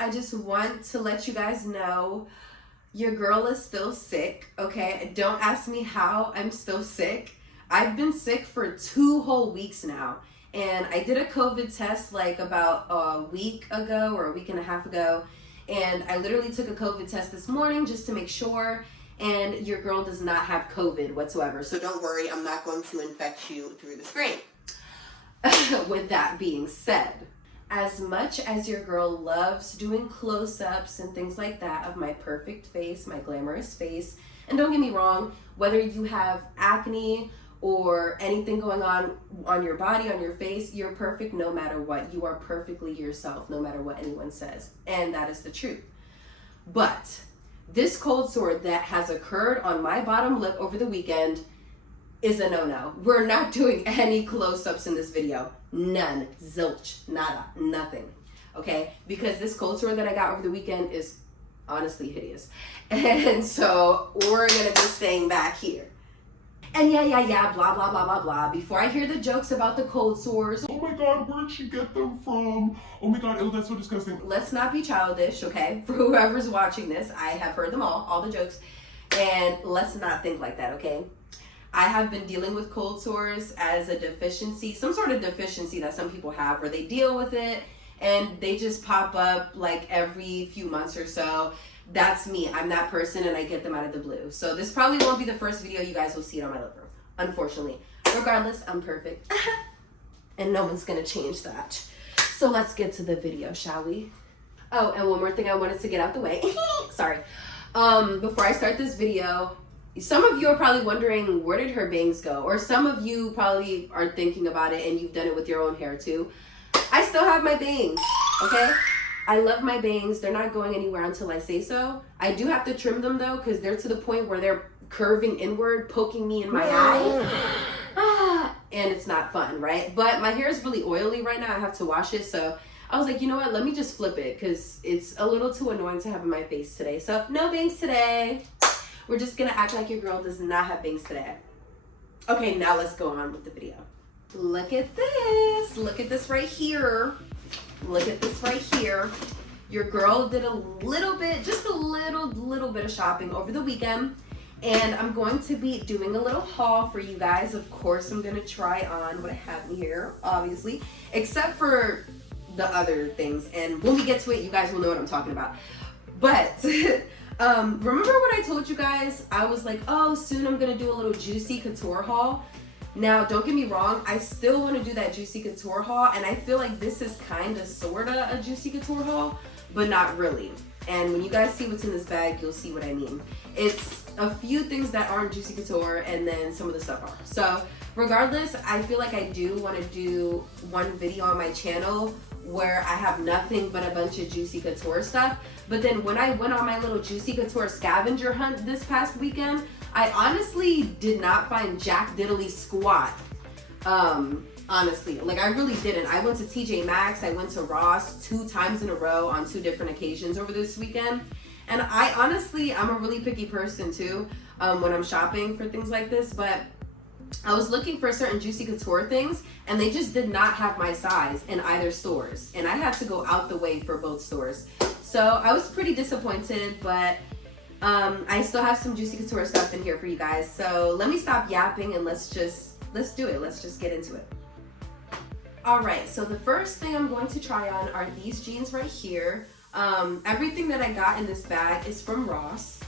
I just want to let you guys know your girl is still sick, okay? Don't ask me how I'm still sick. I've been sick for 2 whole weeks now. And I did a COVID test like about a week ago or a week and a half ago. And I literally took a COVID test this morning just to make sure. And your girl does not have COVID whatsoever. So don't worry, I'm not going to infect you through the screen. With that being said, as much as your girl loves doing close-ups and things like that of my perfect face, my glamorous face, and don't get me wrong, whether you have acne or anything going on your body, on your face, you're perfect no matter what. You are perfectly yourself no matter what anyone says. And that is the truth. But this cold sore that has occurred on my bottom lip over the weekend is a no-no. We're not doing any close-ups in this video. None. Zilch. Nada. Nothing. Okay? Because this cold sore that I got over the weekend is honestly hideous. And so we're going to be staying back here. And yeah, blah, blah, blah, blah, blah. Before I hear the jokes about the cold sores. Oh my God, where'd she get them from? Oh my God, ew, that's so disgusting. Let's not be childish, okay? For whoever's watching this, I have heard them all the jokes. And let's not think like that, okay? I have been dealing with cold sores as a deficiency, some sort of deficiency that some people have where they deal with it and they just pop up like every few months or so. That's me. I'm that person and I get them out of the blue. So this probably won't be the first video you guys will see it on my lip room, unfortunately. Regardless, I'm perfect. And no one's gonna change that. So let's get to the video, shall we? Oh, and one more thing I wanted to get out the way. Sorry. Before I start this video, some of you are probably wondering, where did her bangs go? Or some of you probably are thinking about it and you've done it with your own hair too. I still have my bangs, okay? I love my bangs. They're not going anywhere until I say so. I do have to trim them though, because they're to the point where they're curving inward, poking me in my eye. And it's not fun, right? But my hair is really oily right now. I have to wash it. So I was like, you know what? Let me just flip it because it's a little too annoying to have in my face today. So no bangs today. We're just gonna act like your girl does not have bangs today. Okay, now let's go on with the video. Look at this. Look at this right here. Look at this right here. Your girl did a little bit, just a little bit of shopping over the weekend. And I'm going to be doing a little haul for you guys. Of course, I'm gonna try on what I have in here, obviously, except for the other things. And when we get to it, you guys will know what I'm talking about. But remember what I told you guys? I was like, oh, soon I'm gonna do a little Juicy Couture haul. Now, don't get me wrong, I still want to do that Juicy Couture haul, and I feel like this is kind of sorta a Juicy Couture haul, but not really. And when you guys see what's in this bag, you'll see what I mean. It's a few things that aren't Juicy Couture, and then some of the stuff are. So regardless, I feel like I do want to do one video on my channel where I have nothing but a bunch of Juicy Couture stuff. But then when I went on my little Juicy Couture scavenger hunt this past weekend, I honestly did not find jack diddly squat. Honestly, like I really didn't. I went to TJ Maxx, I went to Ross 2 times in a row on 2 different occasions over this weekend. And I honestly, I'm a really picky person too when I'm shopping for things like this, but I was looking for certain Juicy Couture things and they just did not have my size in either stores. And I had to go out the way for both stores. So I was pretty disappointed, but I still have some Juicy Couture stuff in here for you guys. So let me stop yapping and let's do it. Let's just get into it. All right, so the first thing I'm going to try on are these jeans right here. Everything that I got in this bag is from Ross.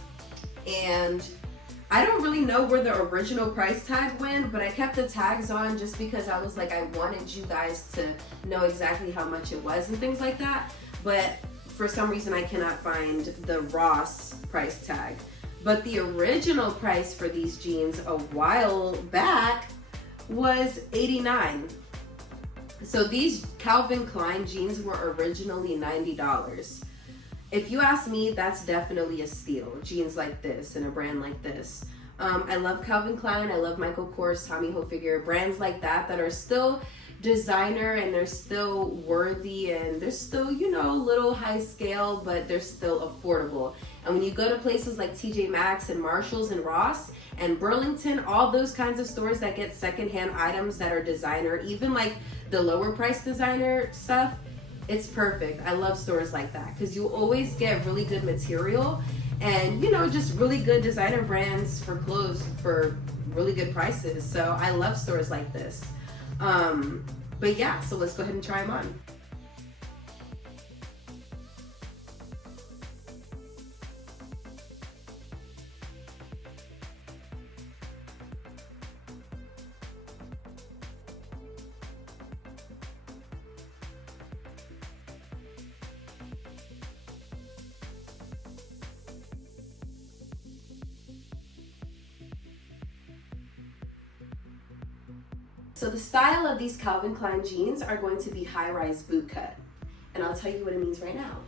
And I don't really know where the original price tag went, but I kept the tags on just because I was like, I wanted you guys to know exactly how much it was and things like that. But for some reason, I cannot find the Ross price tag. But the original price for these jeans a while back was $89. So these Calvin Klein jeans were originally $90. If you ask me, that's definitely a steal. Jeans like this and a brand like this. I love Calvin Klein. I love Michael Kors, Tommy Hilfiger, brands like that that are still designer and they're still worthy and they're still, you know, a little high scale, but they're still affordable. And when you go to places like TJ Maxx and Marshalls and Ross and Burlington, all those kinds of stores that get secondhand items that are designer, even like the lower price designer stuff, It's perfect. I love stores like that because you always get really good material and, you know, just really good designer brands for clothes for really good prices. So I love stores like this. But yeah, so let's go ahead and try them on. So the style of these Calvin Klein jeans are going to be high-rise boot cut. And I'll tell you what it means right now.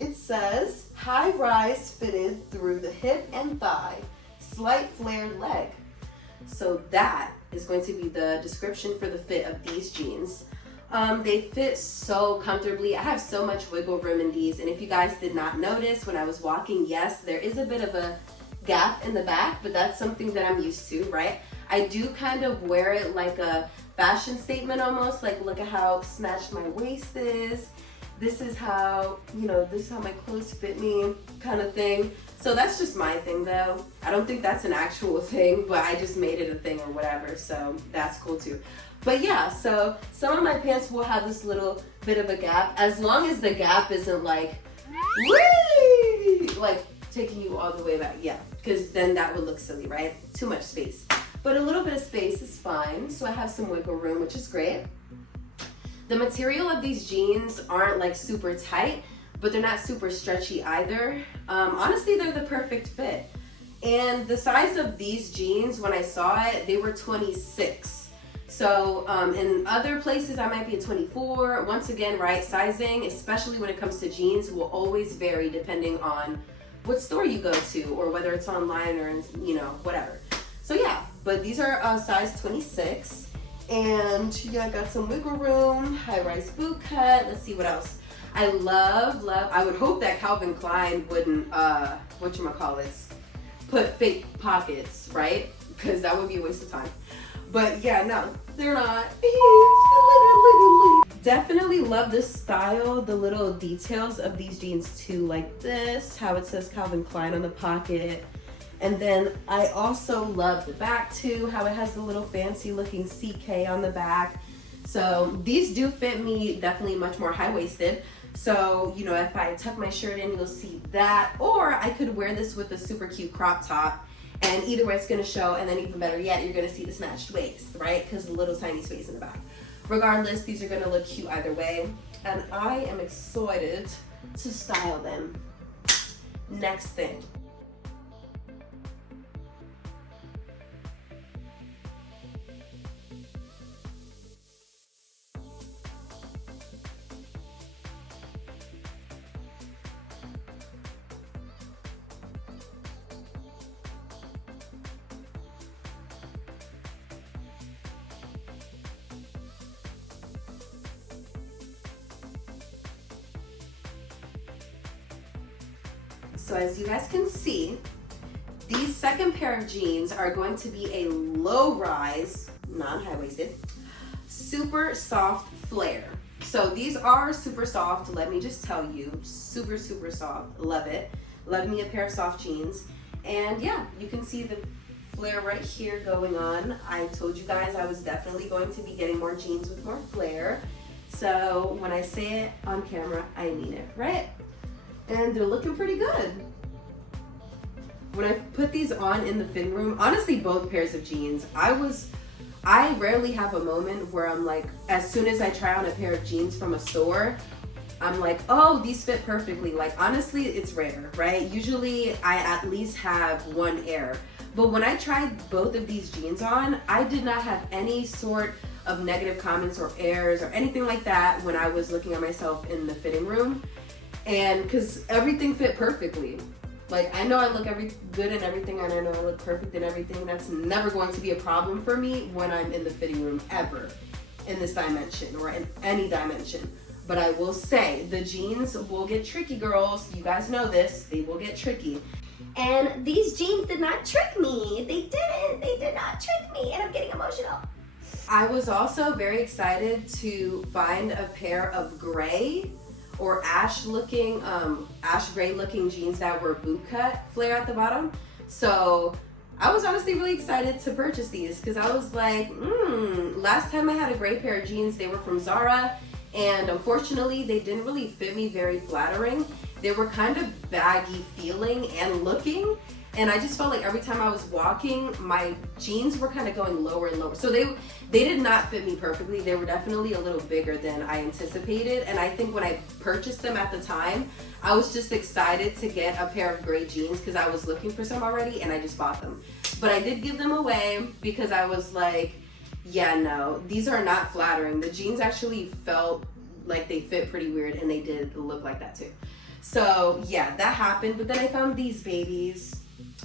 It says high-rise fitted through the hip and thigh, slight flared leg. So that is going to be the description for the fit of these jeans. They fit so comfortably. I have so much wiggle room in these. And if you guys did not notice when I was walking, yes, there is a bit of a gap in the back, but that's something that I'm used to, right? I do kind of wear it like a fashion statement almost, like look at how snatched my waist is. This is how, you know, this is how my clothes fit me kind of thing. So that's just my thing though. I don't think that's an actual thing, but I just made it a thing or whatever. So that's cool too. But yeah, so some of my pants will have this little bit of a gap, as long as the gap isn't like, whee! Like taking you all the way back. Yeah, because then that would look silly, right? Too much space. But a little bit of space is fine. So I have some wiggle room, which is great. The material of these jeans aren't like super tight, but they're not super stretchy either. Honestly, they're the perfect fit. And the size of these jeans, when I saw it, they were 26. So in other places, I might be a 24. Once again, right, sizing, especially when it comes to jeans, will always vary depending on what store you go to or whether it's online or, you know, whatever. So yeah, but these are size 26. And yeah, I got some wiggle room, high-rise boot cut. Let's see what else. I love, I would hope that Calvin Klein wouldn't, whatchamacallits, put fake pockets, right? Because that would be a waste of time. But yeah, no, they're not. Definitely love this style, the little details of these jeans too, like this, how it says Calvin Klein on the pocket. And then I also love the back too, how it has the little fancy looking CK on the back. So these do fit me definitely much more high-waisted. So, you know, if I tuck my shirt in, you'll see that. Or I could wear this with a super cute crop top. And either way, it's gonna show, and then even better yet, you're gonna see the snatched waist, right? Because the little tiny space in the back. Regardless, these are gonna look cute either way. And I am excited to style them. Next thing. So as you guys can see, these second pair of jeans are going to be a low rise, non-high-waisted, super soft flare. So these are super soft, let me just tell you, super, super soft, love it. Love me a pair of soft jeans. And yeah, you can see the flare right here going on. I told you guys I was definitely going to be getting more jeans with more flare. So when I say it on camera, I mean it, right? And they're looking pretty good. When I put these on in the fitting room, honestly, both pairs of jeans, I rarely have a moment where I'm like, as soon as I try on a pair of jeans from a store, I'm like, oh, these fit perfectly. Like, honestly, it's rare, right? Usually I at least have one error. But when I tried both of these jeans on, I did not have any sort of negative comments or errors or anything like that when I was looking at myself in the fitting room. And because everything fit perfectly. Like, I know I look good in everything, and I know I look perfect in everything. That's never going to be a problem for me when I'm in the fitting room ever in this dimension or in any dimension. But I will say the jeans will get tricky, girls. You guys know this. They will get tricky. And these jeans did not trick me. They didn't. They did not trick me. And I'm getting emotional. I was also very excited to find a pair of gray or ash gray looking jeans that were boot cut flare at the bottom. So I was honestly really excited to purchase these because I was like, last time I had a gray pair of jeans, they were from Zara, and unfortunately they didn't really fit me very flattering. They were kind of baggy feeling and looking, and I just felt like every time I was walking, my jeans were kind of going lower and lower. So they did not fit me perfectly. They were definitely a little bigger than I anticipated, and I think when I purchased them at the time, I was just excited to get a pair of gray jeans because I was looking for some already, and I just bought them. But I did give them away because I was like, yeah, no, these are not flattering. The jeans actually felt like they fit pretty weird, and they did look like that too. So yeah, that happened. But then I found these babies.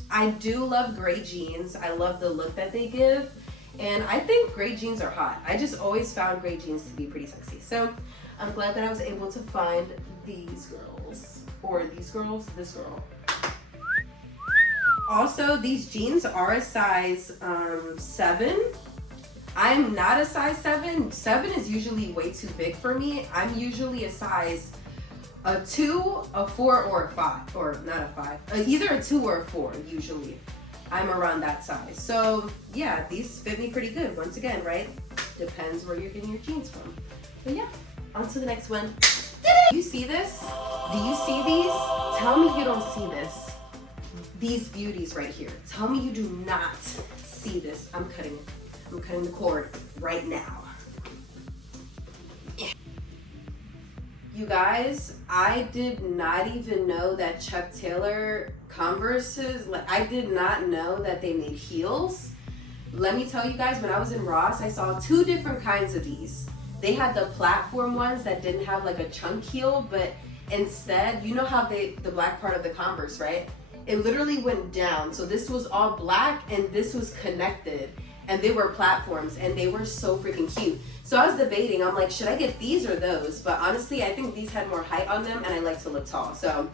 I do love gray jeans. I love the look that they give, and I think gray jeans are hot. I just always found gray jeans to be pretty sexy. So I'm glad that I was able to find these girls, or these girls, this girl. Also, these jeans are a size 7. I'm not a size 7. 7 is usually way too big for me. I'm usually a size a 2, a 4, or a 5, or not a 5, either a 2 or a 4 usually. I'm around that size. So yeah, these fit me pretty good. Once again, right? Depends where you're getting your jeans from. But yeah, on to the next one. Do you see this? Do you see these? Tell me you don't see this. These beauties right here. Tell me you do not see this. I'm cutting the cord right now. You guys, I did not even know that Chuck Taylor Converses, like I did not know that they made heels. Let me tell you guys, when I was in Ross, I saw 2 different kinds of these. They had the platform ones that didn't have like a chunk heel, but instead, you know how the black part of the Converse, right? It literally went down. So this was all black and this was connected, and they were platforms, and they were so freaking cute. So I was debating, I'm like, should I get these or those? But honestly, I think these had more height on them, and I like to look tall. So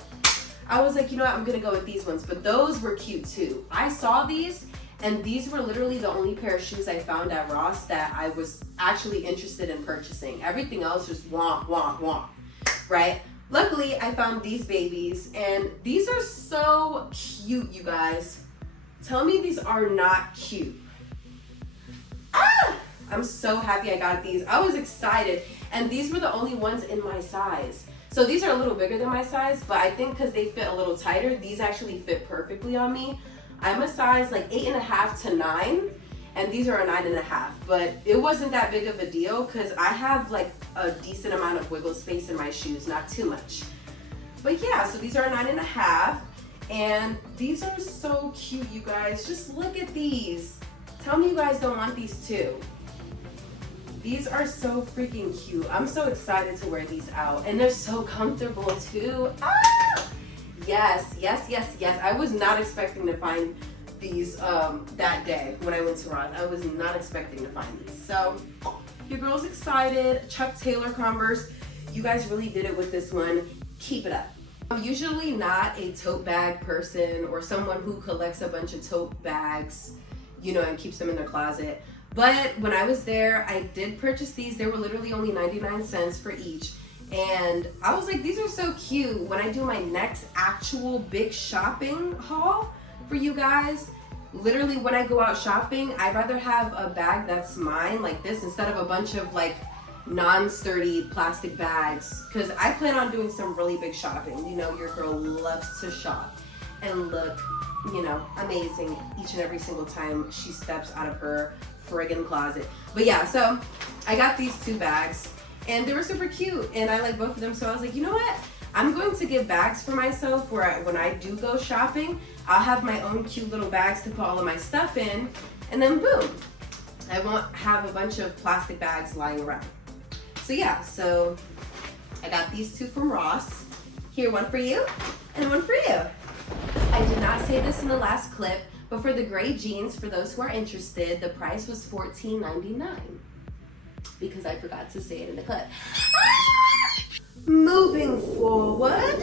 I was like, you know what, I'm gonna go with these ones. But those were cute too. I saw these, and these were literally the only pair of shoes I found at Ross that I was actually interested in purchasing. Everything else just womp, womp, womp, right? Luckily, I found these babies, and these are so cute, you guys. Tell me these are not cute. Ah! I'm so happy I got these. I was excited, and these were the only ones in my size. So these are a little bigger than my size, but I think because they fit a little tighter, these actually fit perfectly on me. I'm a size like 8.5 to 9, and these are a 9.5, but it wasn't that big of a deal because I have like a decent amount of wiggle space in my shoes, not too much. But yeah, so these are a 9.5, and these are so cute, you guys. Just look at these. Tell me you guys don't want these too. These are so freaking cute. I'm so excited to wear these out, and they're so comfortable too. Ah! Yes, yes, yes, yes. I was not expecting to find these that day when I went to Ross. I was not expecting to find these. So your girl's excited. Chuck Taylor Converse. You guys really did it with this one. Keep it up. I'm usually not a tote bag person or someone who collects a bunch of tote bags, you know, and keeps them in their closet. But when I was there, I did purchase these. They were literally only 99 cents for each. And I was like, these are so cute. When I do my next actual big shopping haul for you guys, literally when I go out shopping, I'd rather have a bag that's mine like this instead of a bunch of like non-sturdy plastic bags. Because I plan on doing some really big shopping. You know, your girl loves to shop and look, you know, amazing each and every single time she steps out of her friggin' closet. But yeah, so I got these 2 bags, and they were super cute, and I like both of them. So I was like, you know what? I'm going to get bags for myself where when I do go shopping, I'll have my own cute little bags to put all of my stuff in, and then boom, I won't have a bunch of plastic bags lying around. So yeah, so I got these 2 from Ross. Here, one for you and one for you. I did not say this in the last clip, but for the gray jeans, for those who are interested, the price was $14.99 because I forgot to say it in the clip. Moving forward,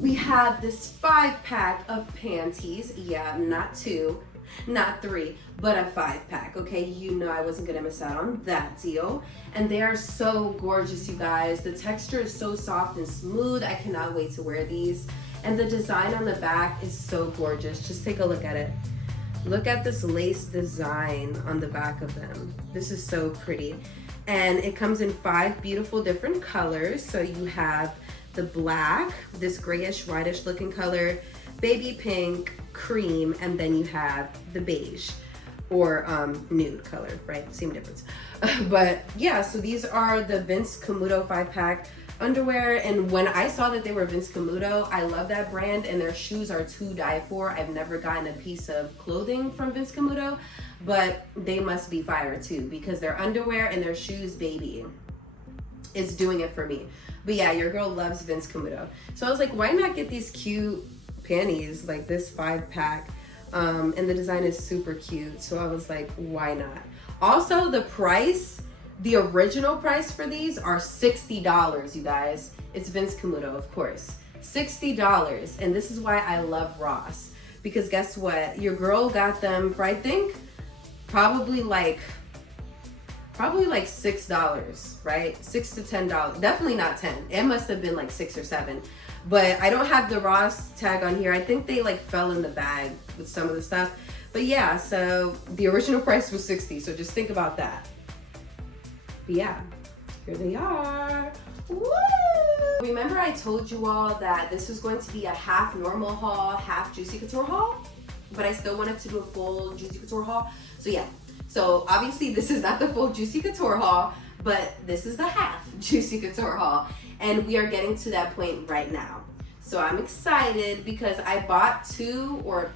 we have this 5-pack of panties. Yeah, not 2, not 3, but a 5-pack, okay? You know I wasn't gonna miss out on that deal. And they are so gorgeous, you guys. The texture is so soft and smooth. I cannot wait to wear these. And the design on the back is so gorgeous. Just take a look at it. Look at this lace design on the back of them. This is so pretty. And it comes in 5 beautiful different colors. So you have the black, this grayish, whitish looking color, baby pink, cream, and then you have the beige or nude color, right? Same difference. But yeah, so these are the Vince Camuto 5-pack underwear. And when I saw that they were Vince Camuto, I love that brand and their shoes are to die for. I've never gotten a piece of clothing from Vince Camuto, but they must be fire too, because their underwear and their shoes, baby, is doing it for me. But yeah, your girl loves Vince Camuto. So I was like, why not get these cute panties, like this 5-pack? And the design is super cute. So I was like, why not? Also, the price, the original price for these are $60, you guys. It's Vince Camuto, of course. $60. And this is why I love Ross. Because guess what? Your girl got them for, I think, probably like $6, right? $6 to $10. Definitely not 10. It must have been like 6 or 7. But I don't have the Ross tag on here. I think they like fell in the bag with some of the stuff. But yeah, so the original price was $60. So just think about that. But yeah, here they are. Woo! Remember I told you all that this was going to be a half normal haul, half Juicy Couture haul? But I still wanted to do a full Juicy Couture haul. So yeah, so obviously this is not the full Juicy Couture haul, but this is the half Juicy Couture haul. And we are getting to that point right now. So I'm excited because I bought 2, or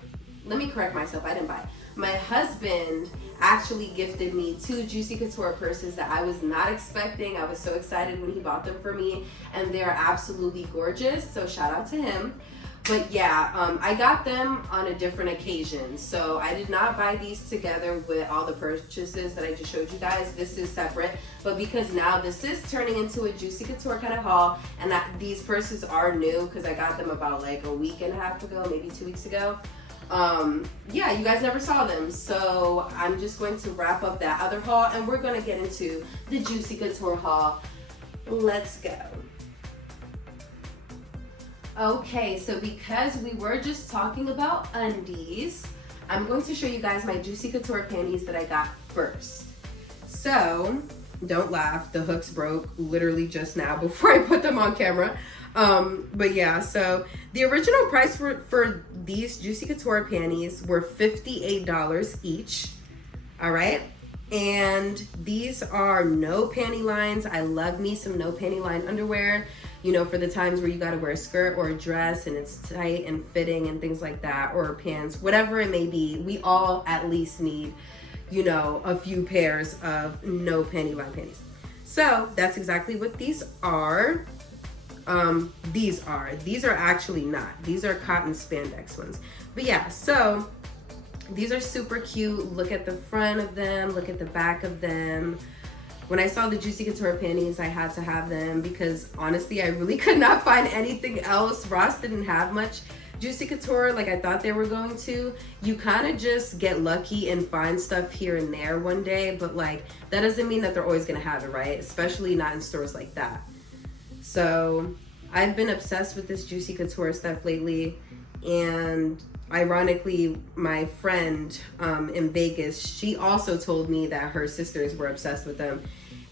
let me correct myself, I didn't buy. My husband actually gifted me 2 Juicy Couture purses that I was not expecting. I was so excited when he bought them for me, and they're absolutely gorgeous. So shout out to him. But yeah, I got them on a different occasion. So I did not buy these together with all the purchases that I just showed you guys. This is separate. But because now this is turning into a Juicy Couture kind of haul, and that these purses are new because I got them about like a week and a half ago, maybe 2 weeks ago. Yeah, you guys never saw them. So I'm just going to wrap up that other haul and we're going to get into the Juicy Couture haul. Let's go. Okay, so because we were just talking about undies, I'm going to show you guys my Juicy Couture panties that I got first. So, don't laugh, the hooks broke literally just now before I put them on camera. But yeah, so the original price for these Juicy Couture panties were $58 each, all right? And these are no panty lines. I love me some no panty line underwear, you know, for the times where you gotta wear a skirt or a dress and it's tight and fitting and things like that, or pants, whatever it may be. We all at least need, you know, a few pairs of no panty line panties. So that's exactly what these are. These are actually not. These are cotton spandex ones. But yeah, so these are super cute. Look at the front of them, look at the back of them. When I saw the Juicy Couture panties, I had to have them because honestly, I really could not find anything else. Ross didn't have much Juicy Couture like I thought they were going to. You kind of just get lucky and find stuff here and there one day, but like that doesn't mean that they're always gonna have it, right? Especially not in stores like that. So I've been obsessed with this Juicy Couture stuff lately, and ironically, my friend in Vegas, she also told me that her sisters were obsessed with them,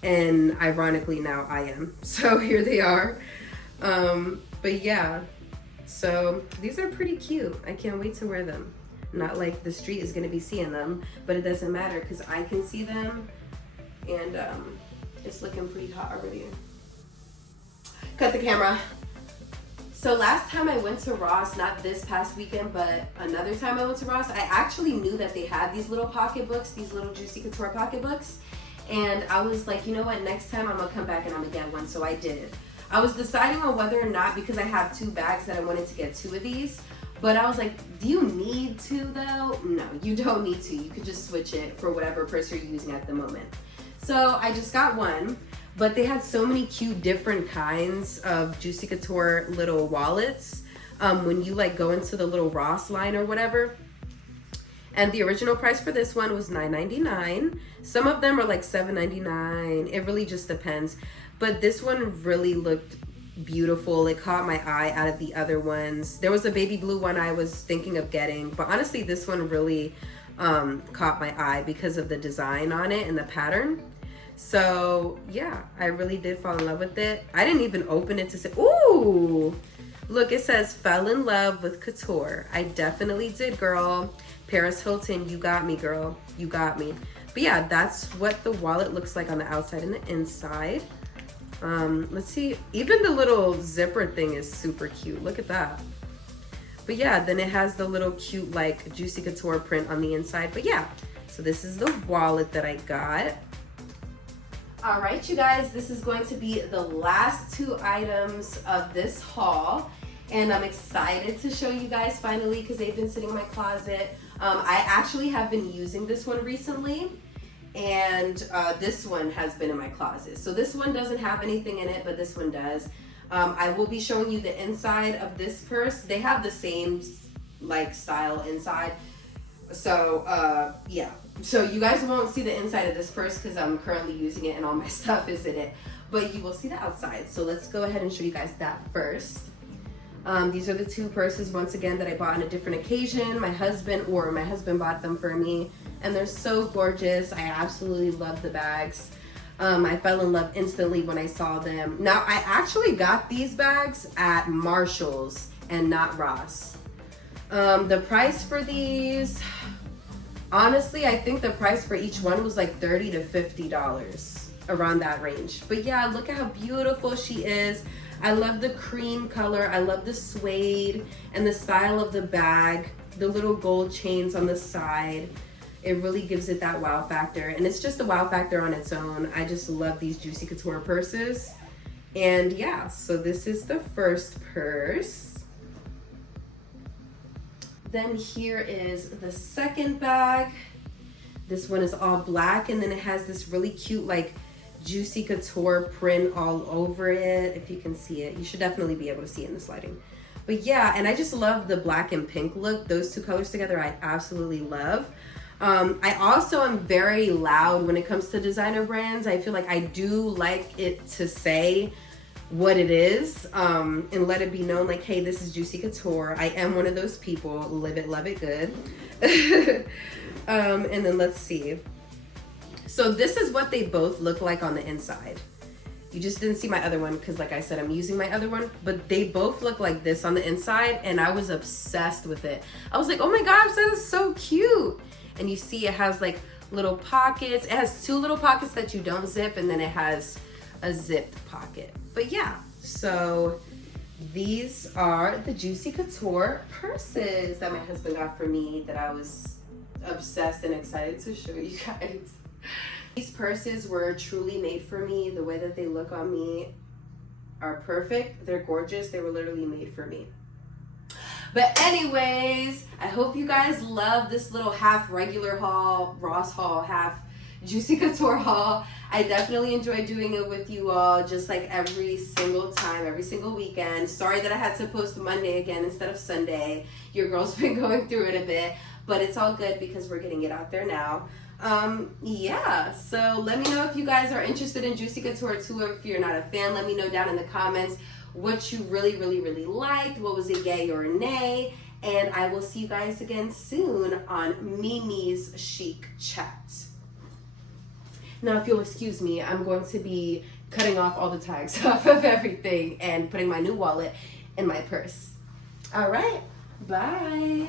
and ironically now I am. So here they are. But yeah, so these are pretty cute. I can't wait to wear them. Not like the street is gonna be seeing them, but it doesn't matter because I can see them, and it's looking pretty hot already. Cut the camera. So last time I went to Ross, not this past weekend, but another time I went to Ross, I actually knew that they had these little pocketbooks, these little Juicy Couture pocketbooks. And I was like, you know what, next time I'm gonna come back and I'm gonna get one, so I did. I was deciding on whether or not, because I have 2 bags that I wanted to get 2 of these, but I was like, do you need to though? No, you don't need to. You could just switch it for whatever purse you're using at the moment. So I just got one. But they had so many cute different kinds of Juicy Couture little wallets when you like go into the little Ross line or whatever. And the original price for this one was $9.99. Some of them are like $7.99. It really just depends. But this one really looked beautiful. It caught my eye out of the other ones. There was a baby blue one I was thinking of getting, but honestly this one really caught my eye because of the design on it and the pattern. So yeah, I really did fall in love with it. I didn't even open it to say, ooh, look, it says fell in love with couture. I definitely did, girl. Paris Hilton, you got me, girl. You got me. But yeah, that's what the wallet looks like on the outside and the inside. Let's see, even the little zipper thing is super cute. Look at that. But yeah, then it has the little cute like Juicy Couture print on the inside. But yeah, so this is the wallet that I got. All right, you guys, this is going to be the last 2 items of this haul. And I'm excited to show you guys finally because they've been sitting in my closet. I actually have been using this one recently. And this one has been in my closet. So this one doesn't have anything in it, but this one does. I will be showing you the inside of this purse. They have the same like style inside. So yeah. So you guys won't see the inside of this purse because I'm currently using it and all my stuff is in it. But you will see the outside. So let's go ahead and show you guys that first. These are the 2 purses, once again, that I bought on a different occasion. My husband bought them for me. And they're so gorgeous. I absolutely love the bags. I fell in love instantly when I saw them. Now, I actually got these bags at Marshall's and not Ross. The price for these, honestly, I think the price for each one was like $30 to $50, around that range. But yeah, look at how beautiful she is. I love the cream color. I love the suede and the style of the bag, the little gold chains on the side. It really gives it that wow factor, and it's just a wow factor on its own. I just love these Juicy Couture purses. And yeah, so this is the first purse. Then here is the second bag. This one is all black, and then it has this really cute like Juicy Couture print all over it. If you can see it, you should definitely be able to see it in this lighting. But yeah, and I just love the black and pink look. Those 2 colors together I absolutely love. I also am very loud when it comes to designer brands. I feel like I do like it to say what it is, and let it be known like, hey, this is Juicy Couture. I am one of those people. Live it, love it, good. And then let's see. So this is what they both look like on the inside. You just didn't see my other one because like I said, I'm using my other one, but they both look like this on the inside, and I was obsessed with it. I was like, oh my gosh, that is so cute. And you see it has like little pockets. It has 2 little pockets that you don't zip, and then it has a zipped pocket. But yeah, so these are the Juicy Couture purses that my husband got for me that I was obsessed and excited to show you guys. These purses were truly made for me. The way that they look on me are perfect. They're gorgeous. They were literally made for me. But anyways, I hope you guys love this little half regular haul, Ross haul, half Juicy Couture haul. I definitely enjoy doing it with you all, just like every single time, every single weekend. Sorry that I had to post Monday again instead of Sunday. Your girl's been going through it a bit, but it's all good because we're getting it out there now. Yeah, so let me know if you guys are interested in Juicy Couture too, or if you're not a fan. Let me know down in the comments what you really liked. What was a yay or a nay? And I will see you guys again soon on Mimi's Chic Chat. Now, if you'll excuse me, I'm going to be cutting off all the tags off of everything and putting my new wallet in my purse. All right, bye.